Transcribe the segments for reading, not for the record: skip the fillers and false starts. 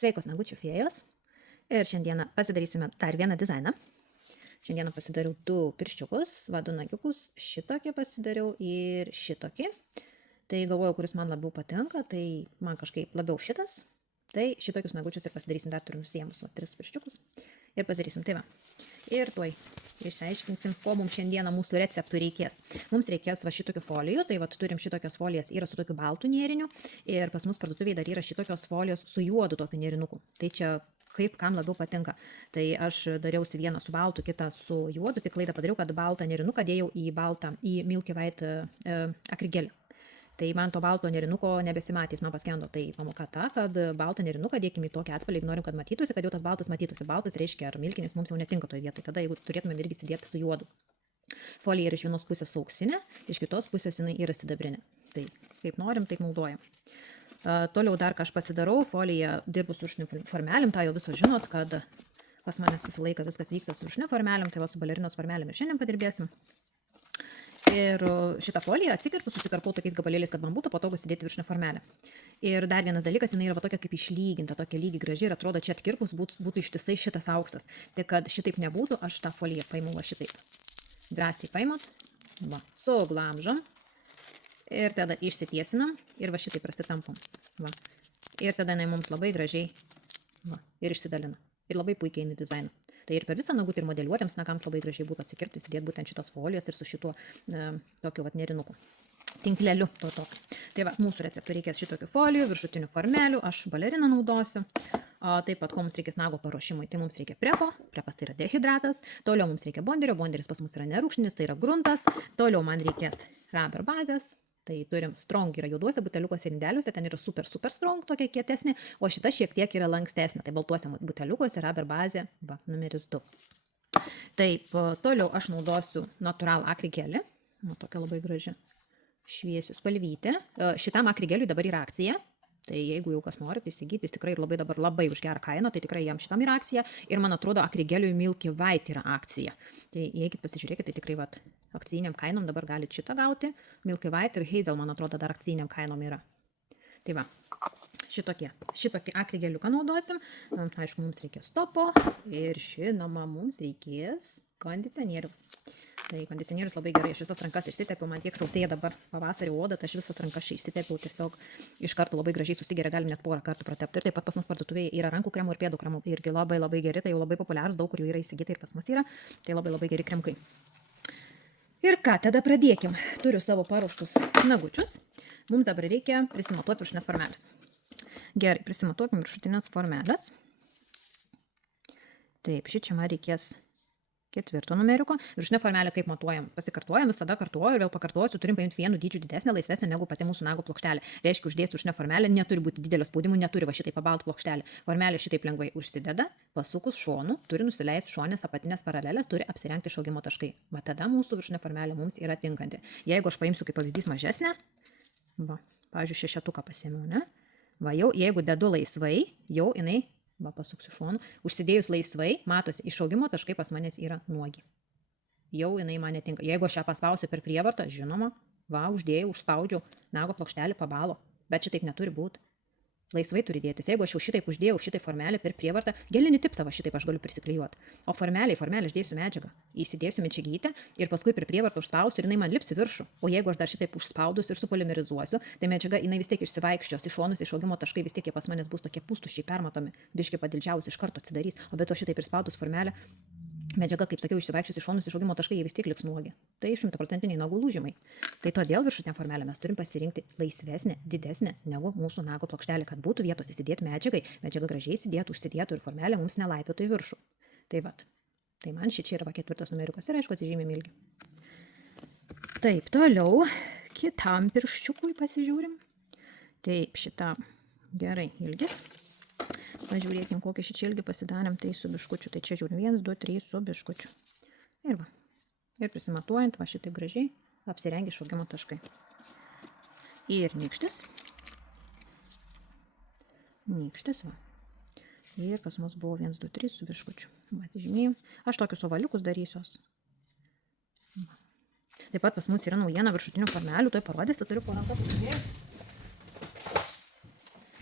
Sveikos nagučių fėjos. Ir šiandieną pasidarysime dar vieną dizainą. Šiandieną pasidariau 2 pirščiukus, 2 nagiukus, šitokį pasidariau ir šitokį. Tai galvoju, kuris man labiau patinka, tai man kažkaip labiau šitas. Tai šitokius nagučius ir pasidarysim, dar turim siemus 3 pirščiukus. Ir pasidarysim, tai va. Ir tuoj išsiaiškinsim, ko mums šiandieną mūsų receptų reikės. Mums reikės va šitokių folijų, tai va turim šitokios folijas, yra su tokiu baltu nėriniu. Ir pas mus parduotuvėje dar yra šitokios folijos su juodu tokiu nėrinuku. Tai čia kaip kam labiau patinka. Tai aš dariausi vieną su baltu, kitą su juodu, tik klaidą padariau, kad baltą nėrinuką dėjau į Milky White akrigelį. Tai man to balto nėrinuko nebesimatys, man paskendo. Tai pamoka ta, kad baltą nėrinuką dėkime į tokį atspalvį, jeigu norim, kad matytųsi, kad jau tas baltas matytųsi. Baltas reiškia, ar milkinis mums jau netinka toje vietoje. Tada jeigu turėtume irgi įsidėti su juodu. Folija yra iš vienos pusės auksinė, iš kitos pusės jinai yra sidabrinė. Tai kaip norim, taip naudojam. Toliau dar ką aš pasidarau, foliją dirbu su rušiniu formelėm, tą jau viso žinot, kad pas manęs visą laiką viskas vyksta su rušiniu formelėm, tai va su balerinos formelėm ir šiandien padirbėsim. Ir šitą foliją atsikirpus, susikarpau tokiais gabalėliais, kad man būtų patogu sėdėti viršinę formelę. Ir dar vienas dalykas, jinai yra va tokia kaip išlyginta, tokia lygi graži ir atrodo, čia atkirpus būtų ištisai šitas auksas. Tai kad šitaip nebūtų, aš tą foliją paimu va šitaip. Drąsiai paimot, va, suglamžom ir tada išsitiesinam ir va šitaip prasitampam. Va. Ir tada jinai mums labai gražiai va, ir išsidalina. Ir labai puikiai eina dizainą. Tai ir per visą nagutį ir modeliuotėms nagams labai gražiai būtų atsikirpti, įsidėti būtent šitos folijos ir su šituo tokiu vat nėrinuku. Tinkleliu to tokio. Tai va, mūsų receptui reikės šitokių folijų, viršutinių formelių, aš baleriną naudosiu. Taip pat, ko mums reikės nago paruošimui, tai mums reikia prepo, prepas tai yra dehidratas, toliau mums reikia bonderio, bonderis pas mus yra nerūgštinis, tai yra gruntas, toliau man reikės rubber bazės. Tai turim strong yra juoduose buteliukuose ir indeliuose, ten yra super strong, tokia kietesnė, o šita šiek tiek yra lankstesnė. Tai baltuose buteliukuose rubber bazė, va, numeris 2. Taip, toliau aš naudosiu natural akrigelį, tokia labai graži šviesi spalvytė. Šitam akrigeliui dabar yra akcija. Tai jeigu jau kas norit įsigyti, jis tikrai dabar labai už gerą kainą, tai tikrai jam šitam yra akcija. Ir man atrodo, akrigeliui Milky White yra akcija. Tai jeikit pasižiūrėkit, tai tikrai vat, akcijiniam kainom dabar galite šitą gauti. Milky White ir Hazel, man atrodo, dar akcijiniam kainom yra. Tai va, šitokį akrigeliuką naudosim. Aišku, mums reikės topo ir žinoma, mums reikės kondicionieriaus. Tai kondicionierius labai gerai, aš visas rankas išsitepiau, man tiek sausėja dabar pavasarį oda, tai aš visas rankas išsitepiau, tiesiog iš karto labai gražiai susigeria, galim net porą kartų pratepti. Ir taip pat pas mus parduotuvėje yra rankų kremų ir pėdų kremų, irgi labai geri, tai jau labai populiarūs, daug kur jų yra įsigyti ir pas mus yra, tai labai geri kremkai. Ir ką, tada pradėkim. Turiu savo paruoštus nagučius, mums dabar reikia prisimatuoti viršutinės formelės. Gerai, prisimatuokim viršutinės formelės. Taip, šičia man reikės 4 numeriuko. Viršutinę formelę kaip matuojam? Pasikartojam, visada kartuoju ir vėl pakartosiu, turim paimti vienu dydžiu didesnę, laisvesnę negu pati mūsų nago plokštelė. Reiškia, uždėsiu viršutinę formelę, neturi būti didelio spaudimo, neturi va šitai pabaltų plokštelė. Formelė šitaip lengvai užsideda, pasukus šonu, turi nusileisti šonės apatinės paralelės, turi apsirengti išaugimo taškai. Va tada mūsų viršutinė formelė mums yra tinkanti. Jeigu aš paimsiu kaip pavyzdys mažesnę, va, pavyzdžiui, 6 pasiėmiau, ne? Va, jau, jeigu dedu laisvai, jau jinai va, pasuksiu šonu. Užsidėjus laisvai, matosi, išaugimo taškai pas manęs yra nuogi. Jau jinai man netinka. Jeigu aš ją paspausiu per prievartą, žinoma, va, uždėjau, užspaudžiau, nago plokštelį pabalo. Bet šitaip neturi būti. Laisvai turi dėtis. Jeigu aš jau šitaip uždėjau šitai formelį per prievartą, gelinį tipsą va šitaip aš galiu prisiklijuoti. O formelį išdėsiu medžiagą. Įsidėsiu medžiagytę ir paskui per prievartą užspausiu ir jinai man lips į viršų. O jeigu aš dar šitaip užspaudus ir supolimerizuosiu, tai medžiaga jinai vis tiek išsivaikščios, iš šonus išaugimo taškai vis tiek pas manęs bus tokie pustuščiai permatomi, biški padildžiausi iš karto atsidarys. O be to šitaip prispaudus formelę, medžiaga, kaip sakiau, išsivaikščios iš šonus išaugimo taškai, jie vis tiek liks nuogi. Tai 100% nagų lūžimai. Tai todėl viršutinę formelę mes turim pasirinkti laisvesnę, didesnę negu mūsų nago plokštelė, kad būtų vietos įsidėti medžiagai, medžiaga gražiai įsidėtų, užsidėtų ir formelė mums nelaipiotų į viršų. Tai vat. Tai man šičia yra 4 numeriukas ir aišku atsižymėm ilgį. Taip, toliau kitam pirščiukui pasižiūrim. Taip, šitą gerai ilgis. Pažiūrėkim, kokį šį ilgį pasidarėm, tai su biškučiu. Tai čia žiūrim 1, 2, 3 su biškučiu. Ir va. Ir prisimatuojant, va šitaip gražiai apsirengia išaugimo taškai. Ir nykštis. Nykštis, va. Ir pas mus buvo 1, 2, 3 su biškučiu. Žymėjim. Aš tokius ovaliukus darysios. Va. Taip pat pas mus yra naujiena viršutinių formelių, tai parodysiu, turiu po ranką pasidėjus.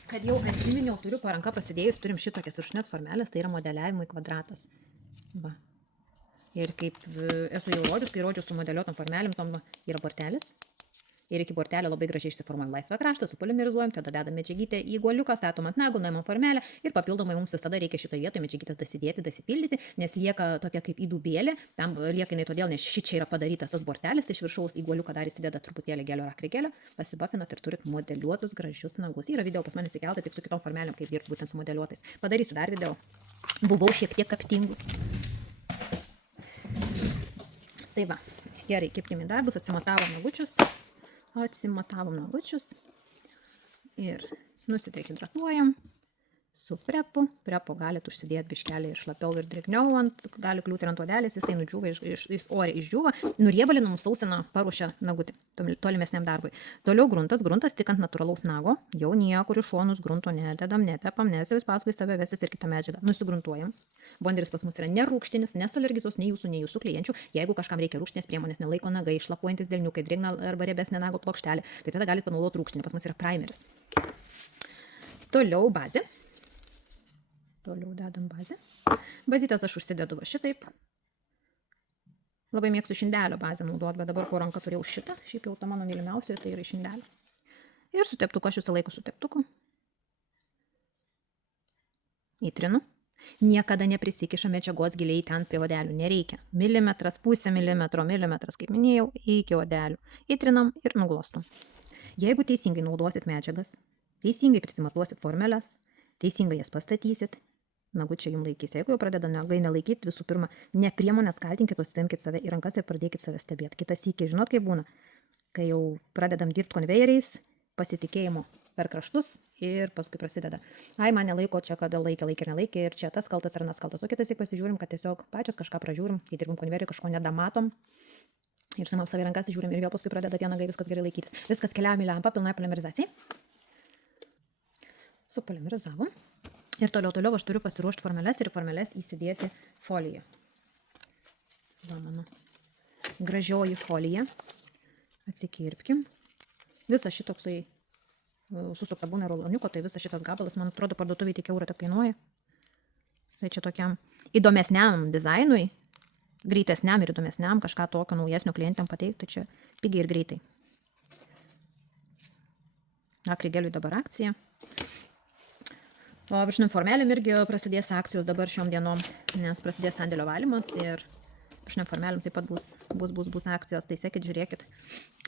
Kad jau atsiminiau, turiu po ranka pasidėjus, turim šitokias viršutinės formelės, tai yra modeliavimui kvadratas. Va. Ir kaip esu jau rodžius, kai rodžiu su modeliuotom formelėm, tom yra bortelis. Ir iki bortelio labai gražiai išsiformuojam laisvą kraštą, supolimerizuojam, tada dedam medžiagytę į guoliuką, statom ant nago, nuimam formelę ir papildomai mums visada reikia šitoje vietoje medžiagytės dasidėti, dasipildyti, nes lieka tokia kaip įdubėlė, tam lieka jinai todėl, nes šičia yra padarytas tas bortelis, tai iš viršaus į guoliuką dar įsideda truputėlį gelio ar akrigelio, pasibafinat ir turit modeliuotus gražius nagus. Yra video pas mane įsikelta tik su kitom formelėm, kaip dirbti būtent su modeliuotais. Padarysiu dar video. Buvau šiek tiek aptingus. Tai va, gerai, kipkim į darbus, atsimatavom nagučius ir nusidehidratuojam su prepu. Prepo galite užsidėti biškelį ir šlapiau ir drėgniau, gali kliūti ir ant odelės, jisai nudžiūva, jis oriai išdžiūva, nuriebalina, nusausina, paruošia nagutį tolimesniam darbui. Toliau gruntas tik ant natūralaus nago, jau niekur iš šonus grunto nededam, netepam, nes jau jis paskui save vesis ir kitą medžiagą. Nusigruntuojam. Bonderis pas mus yra nerūgštinis, nesualergizuos nei jūsų klienčių. Jeigu kažkam reikia rūgštinės priemonės, nelaiko nagai, šlapuojantis delniukai, drėgna arba riebesnė nago plokštelė, tai tada galite panaudoti rūgštinį. Pas mus yra primeris. Toliau bazė. Toliau dedam bazę. Bazytės aš užsidedu va šitaip. Labai mėgstu šindelio bazę naudoti, bet dabar po ranką turėjau šitą. Šiaip jau ta mano mylimiausia, tai yra šindelio. Ir su teptuku, aš visą laiką su teptuku. Įtrinu. Niekada neprisikiša medžiagos giliai ten prie odelių. Nereikia. Milimetras, pusė milimetro, milimetras, kaip minėjau, iki odelių. Įtrinam ir nuglostom. Jeigu teisingai naudosit medžiagas, teisingai prisimatuosit formeles, teisingai jas pastatysit, nagučiai jums laikys. Jeigu jau pradeda nagai nelaikyti, visų pirma, ne priemonės kaltinkit, o stemkit save į rankas ir pradėkit save stebėti. Kitas sykį, žinot, kaip būna, kai jau pradedam dirbti konvejeriais, pasitikėjimo per kraštus ir paskui prasideda. Ai, man nelaiko čia, kada laikė ir nelaikė, ir čia tas kaltas ar nas kaltas. O kitas sykį pasižiūrim, kad tiesiog pačias kažką pražiūrim, kai dirbam konvejeriui, kažko nedamatom. Ir sumam save rankas, žiūrim ir vėl paskui pradeda tie nagai viskas gerai laikytis. Viskas keliaujam į lempą, pilnai polimerizacijai. Supolimerizavom. Ir toliau aš turiu pasiruošti formeles ir formeles įsidėti foliją. Va mano gražioji folija. Atsikirpkim. Visas šitoksai susukta būna ruloniuko, tai visas šitas gabalas, man atrodo, parduotuvėje tik eurą tak kainuoja. Tai čia tokiam įdomesniam dizainui, greitesniam ir įdomesniam, kažką tokio naujesnio klientėm pateikti, tai čia pigiai ir greitai. Akrigeliui dabar akcija. O viršutinėm formelėm irgi prasidės akcijos dabar šiom dienom, nes prasidės sandėlio valymas ir viršutinėm formelėm taip pat bus akcijos, tai sekit, žiūrėkit.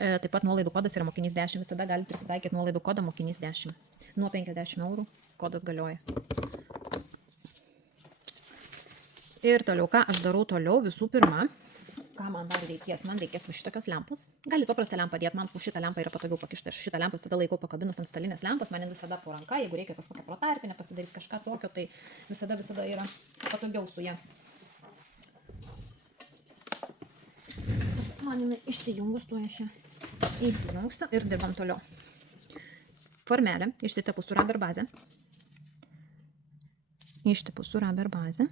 Taip pat nuolaidų kodas yra mokinys 10, visada galite prisitaikyti nuolaidų kodą mokinys 10. Nuo 50 eurų kodas galioja. Ir toliau, ką aš darau toliau, visų pirma, ką man dar reikės? Man reikės va šitokios lempos. Galite paprastą lempą dėti, man šitą lempą yra patogiau pakišti. Aš šitą lempą visada laikau pakabinus ant stalinės lempos, man visada po ranka, jeigu reikia kažkokią protarpinę pasidaryti kažką tokio, tai visada yra patogiau su ja. Man jinai išsijungus, tuo aš ją įsijungsiu ir dirbam toliau. Formelė, išsitepu su rubber bazę. Ištepu su rubber bazę.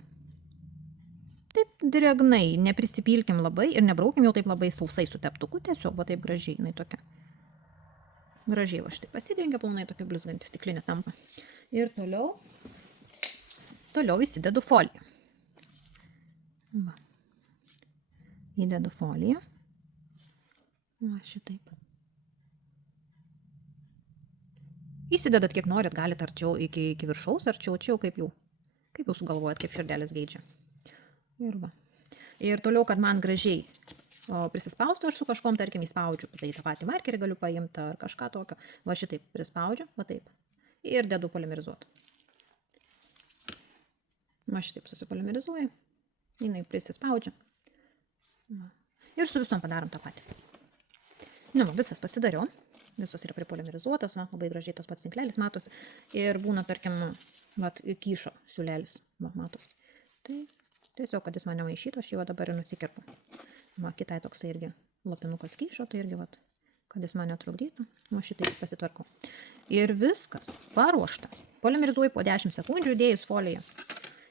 Taip drėgnai, neprisipilkim labai ir nebraukim jau taip labai sausai su teptuku, tiesiog va taip gražiai, jinai tokia. Gražiai va štai pasidengia, pilnai tokia blizganti stiklinė tampa. Ir toliau įsidedu foliją. Va. Įdedu foliją. Va šitaip. Įsidedat kiek norit, galite arčiau iki viršaus, arčiau, kaip jau sugalvojat, kaip širdelės geidžia. Ir va. Ir toliau, kad man gražiai prisispaustų, aš su kažkom, tarkim, įspaudžiu. Tai tą patį markerį galiu paimti ar kažką tokio. Va šitaip prispaudžiu, va taip. Ir dedu polimerizuoti. Va šitaip susipolimerizuoju. Jinai prisispaudžia. Va. Ir su visom padarom tą patį. Nu, visas pasidariau. Visos yra pripolimerizuotas, labai gražiai tas pats tinklelis matosi. Ir būna, tarkim, kyšo siūlelis, matosi. Tai tiesiog, kad jis mane maišytų, aš jau dabar ir nusikirpu. Va, kitai toksai irgi lapinukas kyšo, tai irgi, kad jis mane trukdytų. Va, šitai pasitvarkau. Ir viskas paruošta. Polimerizuoju po 10 sekundžių, įdėjus foliją.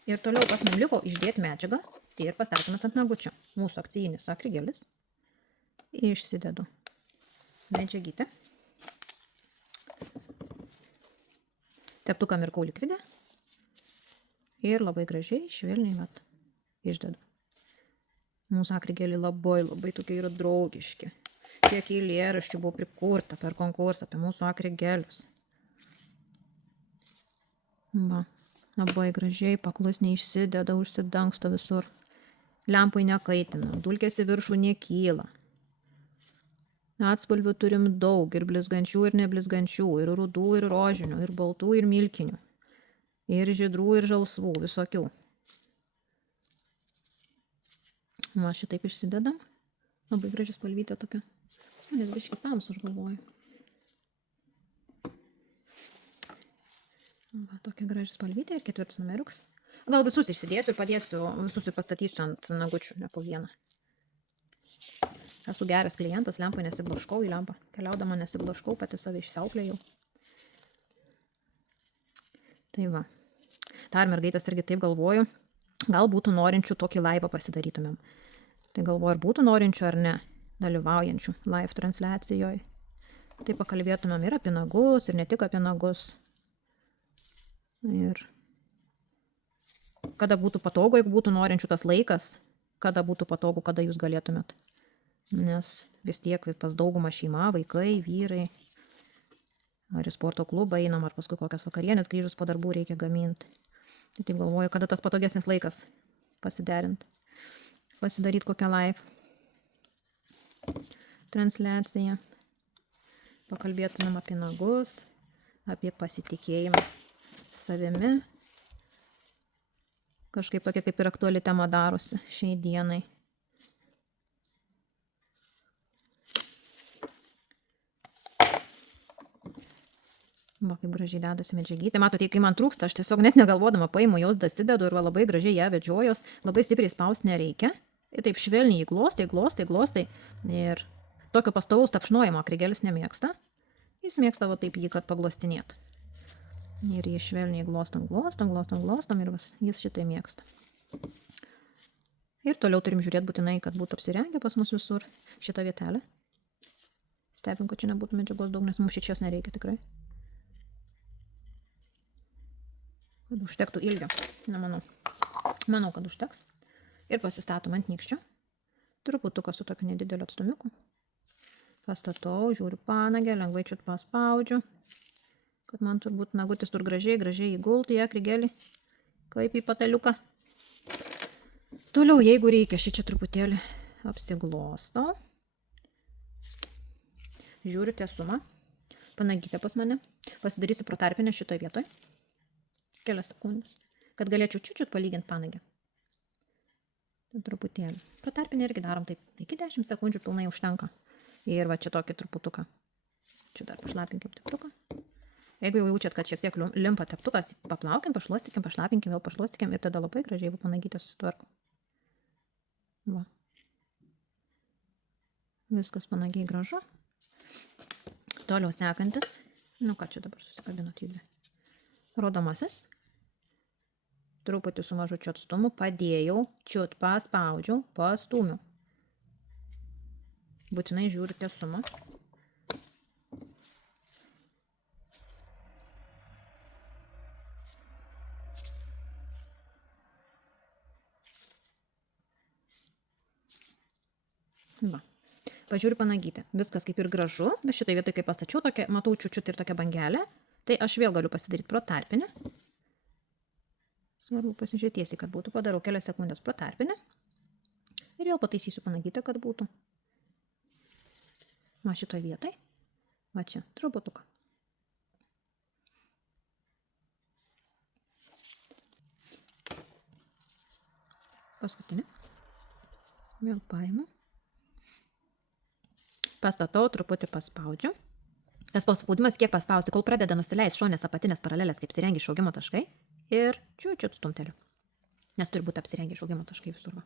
Ir toliau, kas man liko, išdėti medžiagą ir pastatymas ant nagučio. Mūsų akcijinis akrigelis. Išsidedu medžiagytę. Teptuką mirkau likvidę. Ir labai gražiai, švelniai, vat, išdedu. Mūsų akrigėliai labai tokie yra draugiški. Kiek eilėraščių buvo prikurta per konkursą apie mūsų akrigėlius. Va, labai gražiai, paklusniai išsideda, užsidangsto visur. Lempui nekaitina, dulkės į viršų nekyla. Atspalvių turim daug, ir blizgančių, ir neblizgančių, ir rudų, ir rožinių, ir baltų, ir milkinių, ir žydrų, ir žalsvų, visokių. Va, šitaip išsidedam. Labai graži spalvytė tokia. Nes biški tamsus, aš galvoju. Va, tokia graži spalvytė ir 4 numeriuks. Gal visus išsidėsiu ir padėsiu, visus pastatysiu ant nagučių, ne po vieną. Esu geras klientas, lempui nesiblaškau į lempą. Keliaudama nesiblaškau, pati save išsiauklėjau. Tai va. Dar mergaitės irgi taip galvoju. Gal būtų norinčių tokį laivą pasidarytumėm. Tai galvoju, ar būtų norinčių ar ne, dalyvaujančių live transliacijoje. Tai pakalbėtumėm ir apie nagus, ir ne tik apie nagus. Ir kada būtų patogu, jeigu būtų norinčių tas laikas, kada būtų patogu, kada jūs galėtumėt. Nes vis tiek pas daugumą šeima, vaikai, vyrai, ar į sporto klubą einam, ar paskui kokias vakarienės grįžus po darbų reikia gaminti. Tai taip galvoju, kada tas patogesnis laikas pasiderint, pasidaryt kokią live transliaciją. Pakalbėtumėm apie nagus, apie pasitikėjimą savimi. Kažkaip tokia kaip ir aktuali tema darosi šiai dienai. Va, kaip gražiai dedasi medžiagytė. Matote, kai man trūksta, aš tiesiog net negalvodama paimu jos, dasidedu ir va, labai gražiai ją vedžiojos. Labai stipriai spausti nereikia. Ir taip švelniai glostai. Ir tokio pastovaus tapšnojimo akrigėlis nemėgsta. Jis mėgsta va taip jį, kad paglostinėt. Ir jį švelniai glostam ir va, jis šitai mėgsta. Ir toliau turim žiūrėti būtinai, kad būtų apsirengę pas mus visur šitą vietelę. Stebim, kad čia nebūtų medžiagos daug, nes mums šičios nereikia tikrai. Kad užtektų ilgio. Nemanau. Manau, kad užteks. Ir pasistatom ant nykščio. Truputuką su tokiu nedideliu atstumiuku. Pastatau, žiūriu panagę, lengvai čiut paspaudžiu. Kad man turbūt nagutis tur gražiai įgultų į akrigėlį. Kaip į pataliuką. Toliau, jeigu reikia, šičia truputėlį apsiglosto. Žiūriu tiesumą. Panagytė pas mane. Pasidarysiu protarpinę šitoje vietoje. Kelias sekundės, kad galėčiau čiut palyginti panagę. Tai truputėlį. Protarpinį irgi darom taip, iki 10 sekundžių pilnai užtenka. Ir va čia tokį truputuką. Čia dar pašlapinkim teptuką. Jeigu jau jaučiat, kad šiek tiek limpa teptukas, paplaukim, pašluostikim, pašlapinkim, vėl pašluostikim ir tada labai gražiai panagytė susitvarko. Va. Viskas panagiai gražu. Toliau sekantis. Nu ką čia dabar susikabinot judvi. Rodomasis. Truputį su mažučiu atstumu padėjau, čiut paspaudžiau, pastūmiu. Būtinai žiūriu tiesumą. Va. Pažiūriu panagyti. Viskas kaip ir gražu, bet šitai vietoj, kai pastačiau, tokia, matau čiut ir tokią bangelę, tai aš vėl galiu pasidaryti protarpinę. Svarbu pasižiūrėti tiesiai, kad būtų. Padarau kelias sekundės protarpinę. Ir vėl pataisysiu panagytę, kad būtų. Va šitoje vietoje. Va čia, truputuką. Paskutinį. Vėl paimu. Pastatau, truputį paspaudžiu. Tas paspaudimas kiek paspausti, kol pradeda nusileisti šonės apatinės paralelės, kaip apsirengę išaugimo taškai. Ir čiut stumteliu. Nes turi būti apsirengę išaugimo taškai visur.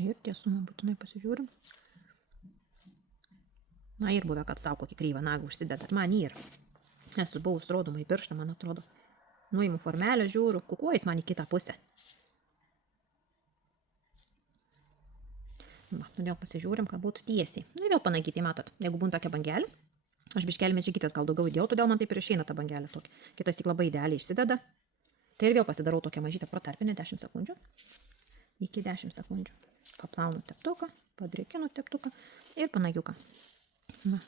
Ir tiesumą būtinai pasižiūrim. Na ir buvę, kad savo kokį kryvą nagą užsidedat. Man yra. Esu buvus rodoma į pirštą, man atrodo. Nuimu formelę, žiūriu, kukuojas man į kitą pusę. Va, todėl pasižiūrim, kad būtų tiesiai. Na, vėl panagyti, matot, jeigu būtų tokia bangelė, aš biškelį medžiagytės gal daugiau įdėjau, todėl man taip ir išeina ta bangelė tokia. Kitas tik labai idealiai išsideda. Tai ir vėl pasidarau tokią mažytę protarpinę 10 sekundžių. Iki 10 sekundžių. Paplaunu teptuką, padrėkinu teptuką ir panagiuką. Na.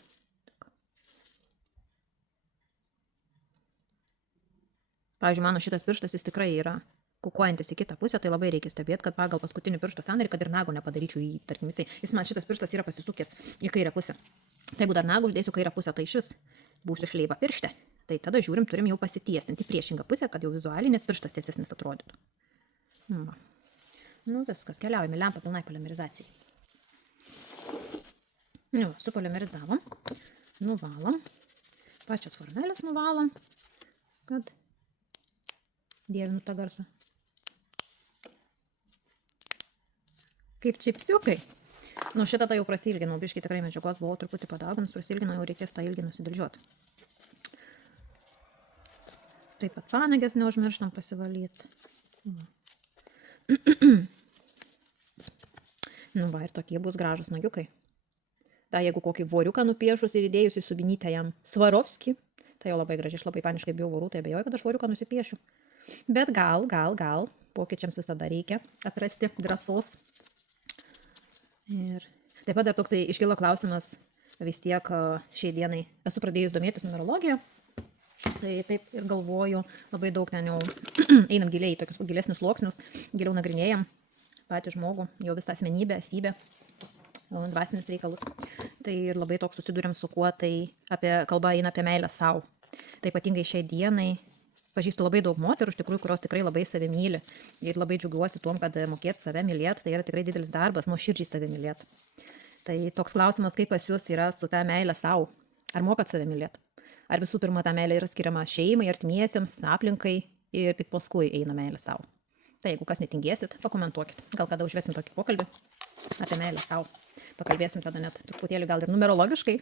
Pavyzdžiui, mano šitas pirštas jis tikrai yra kukuojantis į kitą pusę, tai labai reikia stebėti, kad pagal paskutinį piršto sąnarį, kad ir nago nepadaryčiau į, tarkim, jis man šitas pirštas yra pasisukęs į kairę pusę. Tai jeigu dar nagų uždėsiu kairę pusę, tai šis būsiu šleiva piršte. Tai tada žiūrim, turim jau pasitiesinti priešingą pusę, kad jau vizualiai net pirštas tiesesnis atrodytų. Va. Nu viskas, keliaujame lempą pilnai polimerizacijai. Nu, supolimerizavom, nuvalom, pačias formelės nuvalom, kad dievinu tą garsą. Kaip čipsiukai. Nu, šitą tai jau prasilginau, biškai tikrai medžiagos buvau truputį padauginus, prasilginau, jau reikės tą ilgį nusidėlžiuoti. Taip pat panagės neužmirštam pasivalyti. Nu va, ir tokie bus gražus nagiukai. Da, jeigu kokį voriuką nupiešus ir įdėjus į subinytę jam Svarovskį, tai jau labai gražiai, aš labai paniškai bijau vorų, tai abejoju, kad aš voriuką nusipiešiu. Bet gal, pokyčiams visada reikia atrasti drąsos. Ir taip pat dar toksai iškilo klausimas, vis tiek šiai dienai esu pradėjus domėtis numerologiją. Tai taip ir galvoju, labai daug ten jau einam giliai į tokius gilesnius sluoksnius, giliau nagrinėjam patį žmogų, jo visą asmenybę, esybę, dvasinius reikalus. Tai ir labai toks susidūrėm su kuo, tai kalba eina apie meilę savo. Tai ypatingai šiai dienai pažįstu labai daug moterų, iš tikrųjų, kurios tikrai labai save myli. Ir labai džiaugiuosi tuom, kad mokėti save mylėti, tai yra tikrai didelis darbas, nuoširdžiai save mylėti. Tai toks klausimas, kaip pas jūs yra su ta meilė savo. Ar mokat save mylėti? Ar visų pirma ta meilė yra skiriama šeimai, artimiesiems, aplinkai ir tik paskui eina meilė savo. Tai jeigu kas netingėsit, pakomentuokit. Gal kada užvesim tokį pokalbį apie meilę savo. Pakalbėsim tada net truputėlį gal ir numerologiškai,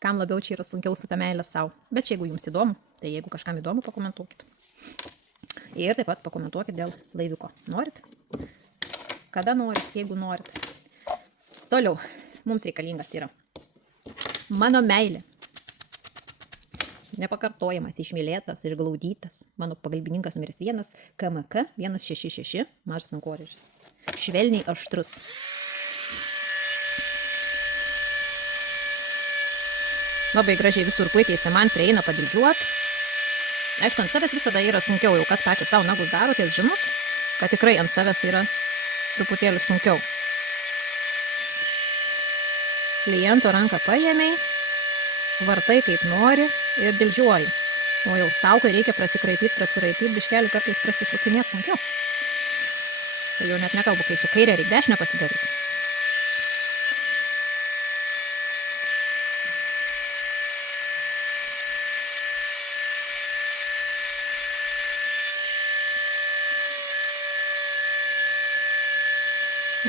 kam labiau čia yra sunkiau su ta meilė savo. Bet jeigu jums įdomu, tai jeigu kažkam įdomu, pakomentuokit. Ir taip pat pakomentuokit dėl laiviuko. Norit? Kada norit, jeigu norit. Toliau, mums reikalingas yra mano meilė. Nepakartojamas, išmylėtas, išglaudytas. Mano pagalbininkas numeris 1, KMK 166, mažas ankorėžis. Švelniai aštrus. Labai gražiai visur puikiai man prieina padildžiuot. Aišku, ant savęs visada yra sunkiau, jau kas pačiu savo nagus daro, tai žinot, kad tikrai ant savęs yra truputėlį sunkiau. Kliento ranką paėmei, vartai kaip nori ir dildžiuoji. O jau sau, kai reikia prasiraipyti, biškelį kartais prasisukinėti sunkiau. Tai jau net nekalbu, kai su kairė reikia dešinę pasidaryti.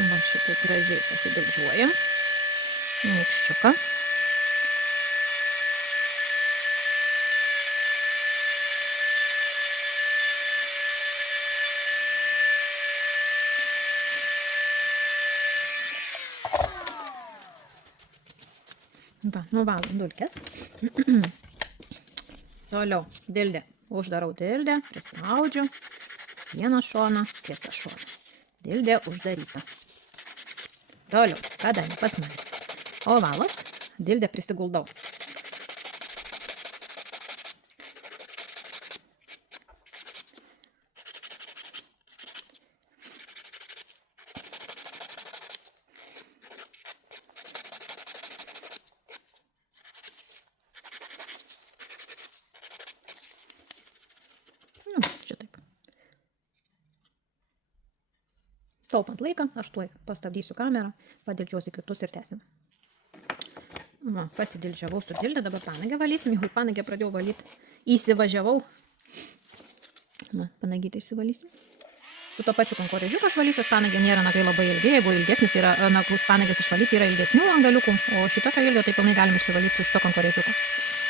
Va šitaip gražiai pasidildžiuojam. Nykščiuką. Va, nuvalom dulkes. Toliau, dildė. Uždarau dildę, prispaudžiu. Vieną šoną, kitą šoną. Dildė uždaryta. Toliau, kadangi pas mane ovalas, dildę prisiguldau. Šitaip. Taupant laiką, aš tuoj pastabdysiu kamerą, padildžiuosiu kitus ir tęsim. Va, pasidildžiavau su dildė, dabar panagę valysim, jau panagę pradėjau valyti. Įsivažiavau. Va, panagytą išsivalysim. Su to pačiu kankorėžiuku aš valysiu, panagė nėra nagai labai ilgi, jeigu ilgesnis yra nagus panagės išvalyti, yra ilgesnių angaliukų, o šitą ilgio tai pilnai galim išsivalyti su šito kankorėžiuku.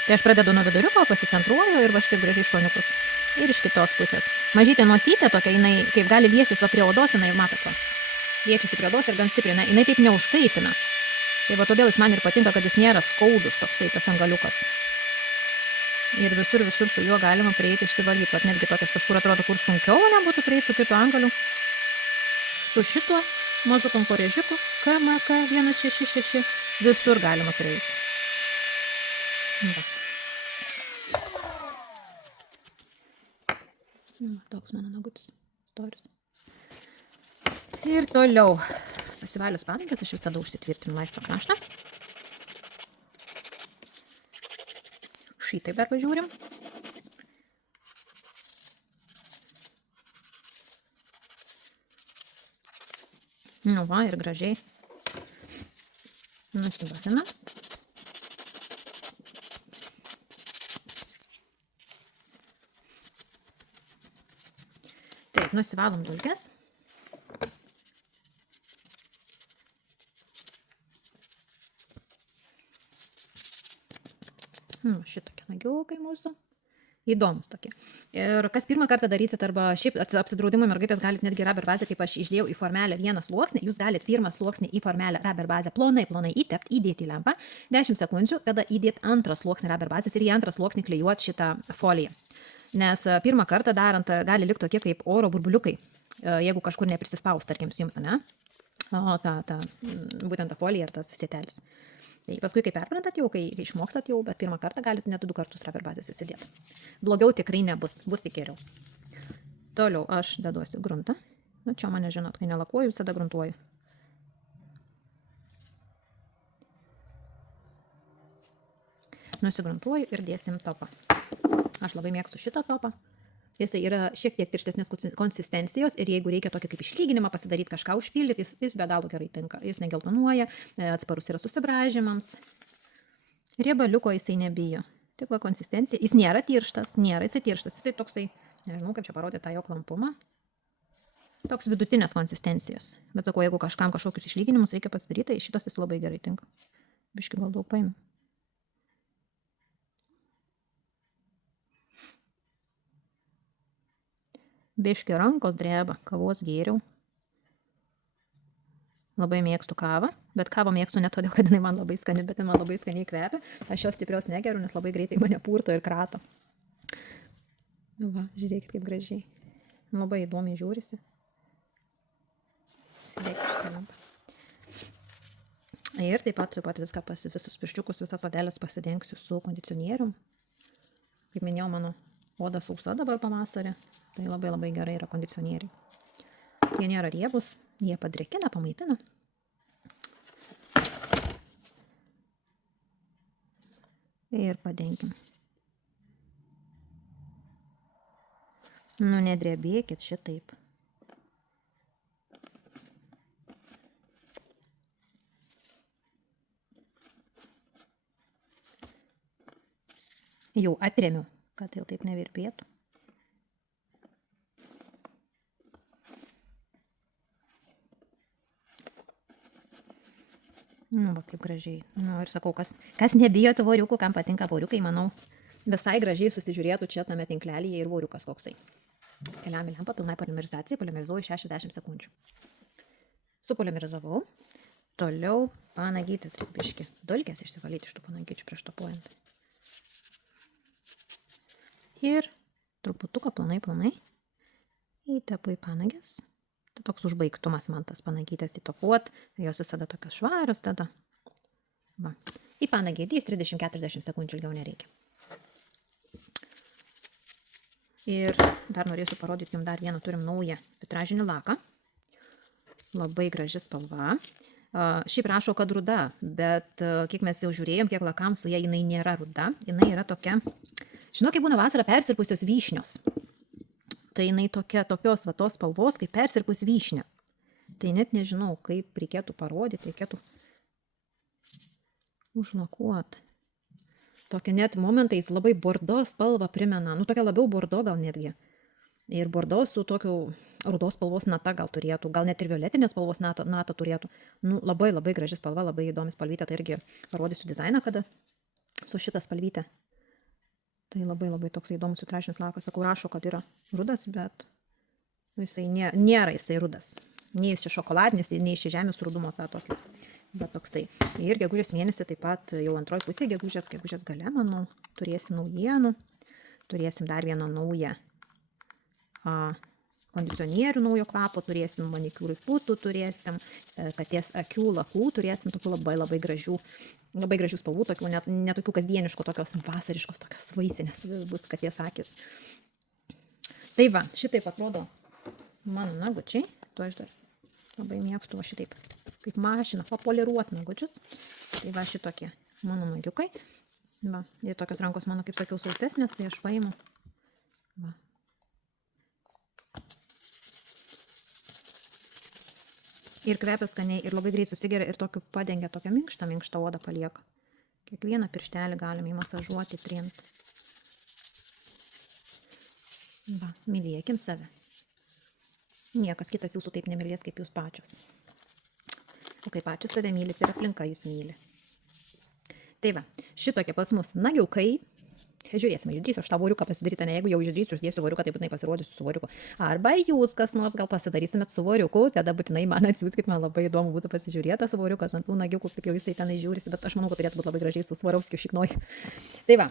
Tai aš pradedu nuo viduriuko, pasicentruoju ir va šitaip gražiai šoniukus. Ir iš kitos pusės. Mažytė nosytė tokia, jinai kaip gali liestis va prie odos, jinai matot va. liečiasi prie odos ir gan stipriai, jinai taip neužkaitina. Tai va todėl jis man ir patinka, kad jis nėra skaudus toksai tas angaliukas. Ir visur su juo galima prieiti išsivalyti, kad netgi tokias kažkur atrodo, kur sunkiau nebūtų prieiti su kitu angaliu. Su šituo mažu konkorėžiuku KMK 166 visur galima prieiti. Toks mano nagutis storis. Ir toliau pasivalius padangas, aš visada užsitvirtinu laisvą kraštą. Šitaip dar pažiūrim. Nu va, ir gražiai nusivalina. Taip, nusivalom dulkes. Šitokie nagiukai mūsų. Įdomus tokie. Ir kas pirmą kartą darysit, arba šiaip apsidraudimui mergaitės galite netgi rubber bazę, kaip aš išdėjau į formelę vieną sluoksnį, jūs galite pirmą sluoksnį į formelę rubber bazę plonai įtepti, įdėti į lempą, 10 sekundžių, tada įdėti antrą sluoksnį rubber bazės ir į antrą sluoksnį klijuoti šitą foliją. Nes pirmą kartą darant gali likti tokie kaip oro burbuliukai, jeigu kažkur neprisispaus, tarkim, jums, ne? O būtent ta folija ir tas sėtelis. Tai paskui, kai perprantat jau, kai išmokstat jau, bet pirmą kartą galite net 2 kartus rubber bazės įsidėti. Blogiau tikrai nebus, bus tik geriau. Toliau aš deduosiu gruntą. Nu, čia mane žinot, kai nelakuoju, visada gruntuoju. Nusigruntuoju ir dėsim topą. Aš labai mėgstu šitą topą. Jisai yra šiek tiek tirštesnės konsistencijos ir jeigu reikia tokį kaip išlyginimą pasidaryti, kažką užpildyti, jis be galo gerai tinka. Jis negeltonuoja, atsparus yra susibraižymams. Riebaliuko jisai nebijo. Tik va konsistencija. Jis nėra tirštas, jisai toksai, nežinau kaip čia parodyti tą jo klampumą. Toks vidutinės konsistencijos. Bet sakau, jeigu kažkam kažkokius išlyginimus reikia pasidaryti, tai šitas jis labai gerai tinka. Biški gal daug paėmė. Biški rankos dreba, kavos gėriau. Labai mėgstu kavą, bet kavą mėgstu ne todėl, kad jinai man labai skani, bet jinai man labai skaniai kvepia. Aš jos stiprios negeriu, nes labai greitai mane purto ir krato. Va, žiūrėkit kaip gražiai. Labai įdomiai žiūrisi. Įsidėkit šitą lampą. Ir taip pat viską, visus pirščiukus, visas odelės pasidengsiu su kondicionierium. Kaip minėjau, mano oda sausa dabar pavasarį, tai labai gerai yra kondicionieriai. Jie nėra riebus, jie padrėkina, pamaitina. Ir padenkim. Nu, nedrebėkit šitaip. Jau atremiu, kad jau taip nevirpėtų. Nu, va, kaip gražiai. Nu, ir sakau, kas nebijo tų voriukų, kam patinka voriukai, manau, visai gražiai susižiūrėtų čia tame tinklelyje ir voriukas koksai. Keliam į lempą, pilnai polimerizacijai, polimerizuoju 60 sekundžių. Supolimerizavau. Toliau panagytis biški. Dulkės išsivalyti iš tų panagyčių prieš topuojant. Ir truputuką planai įtepu į panagės. Tai toks užbaigtumas man tas panagytės įtopuot. Jos visada tokios švarios tada. Va. Į panagį 30-40 sekundžių ilgiau nereikia. Ir dar norėsiu parodyti jums dar vieną. Turim naują vitražinį laką. Labai graži spalva. Šiaip rašo, kad ruda, bet kiek mes jau žiūrėjom, kiek lakam su ja, jinai nėra ruda. Jinai yra tokia, žinau, kaip būna vasarą persirpusios vyšnios. Tai jinai tokios va tos spalvos, kaip persirpus vyšnia. Tai net nežinau, kaip reikėtų parodyti, reikėtų užlakuoti. Tokia net momentais labai bordo spalvą primena, nu tokia labiau bordo gal netgi. Ir bordo su tokiu rudos spalvos nata gal turėtų, gal net ir violetinės spalvos nata turėtų. Nu labai graži spalva, labai įdomi spalvytė, tai irgi parodysiu dizainą, kada su šitą spalvytę. Tai labai toks įdomus vitražinis lakas. Sakau, rašo, kad yra rudas, bet jisai nėra jisai rudas. nei jis šokoladinis, nei iš žemės rudumo tą tokį. Bet toksai. Ir gegužės mėnesį taip pat jau antroji pusė gegužės gale, manau, turėsim naujienų. Turėsim dar vieną naują kondicionierių naujo kvapo, turėsim manikiūrui putų, turėsim katės akių lakų, turėsim tokių labai gražių spalvų, tokių ne tokių kasdieniškų, tokios vasariškos, tokios vaisinės bus katės akis. Tai va, šitaip atrodo mano nagučiai. Tu aš dar labai mėgstu va šitaip, kaip mašina, papoliruot nagučius. Tai va šitokie mano nagiukai. Va, ir tokios rankos mano, kaip sakiau, sausesnės, tai aš paimu. Va. Ir kvepia skaniai, ir labai greit susigeria, ir tokiu padengia, tokią minkštą odą palieka. Kiekvieną pirštelį galim įmasažuoti, trint. Va, mylėkim save. Niekas kitas jūsų taip nemylės, kaip jūs pačios. O kaip pačios save mylit, ir aplinka jūs myli. Tai va, šitokie pas mus nagiukai. Žiūrėsime, išdrįsiu aš tą voriuką pasidaryti, ne jeigu jau išdrįsiu, uždėsiu voriuką, tai būtinai pasirodysiu su voriuku. Arba jūs kas nors gal pasidarysimėt su voriuku, tada būtinai man atsiųskit, man labai įdomu būtų pasižiūrėti tas voriukas ant tų nagiukų, kaip jau jisai tenai žiūrisi, bet aš manau, kad turėtų būti labai gražiai su Svarovskiu šiknoj. Tai va,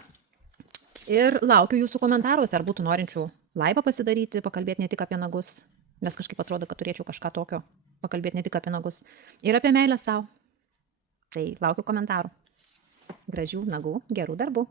ir laukiu jūsų komentaruose, ar būtų norinčių laivą pasidaryti, pakalbėti ne tik apie nagus, nes kažkaip atrodo, kad turėčiau kažką tokio, pakalbėti ne tik apie nagus, ir apie meilę savo. Tai laukiu komentarų. Gražių nagų, gerų darbų.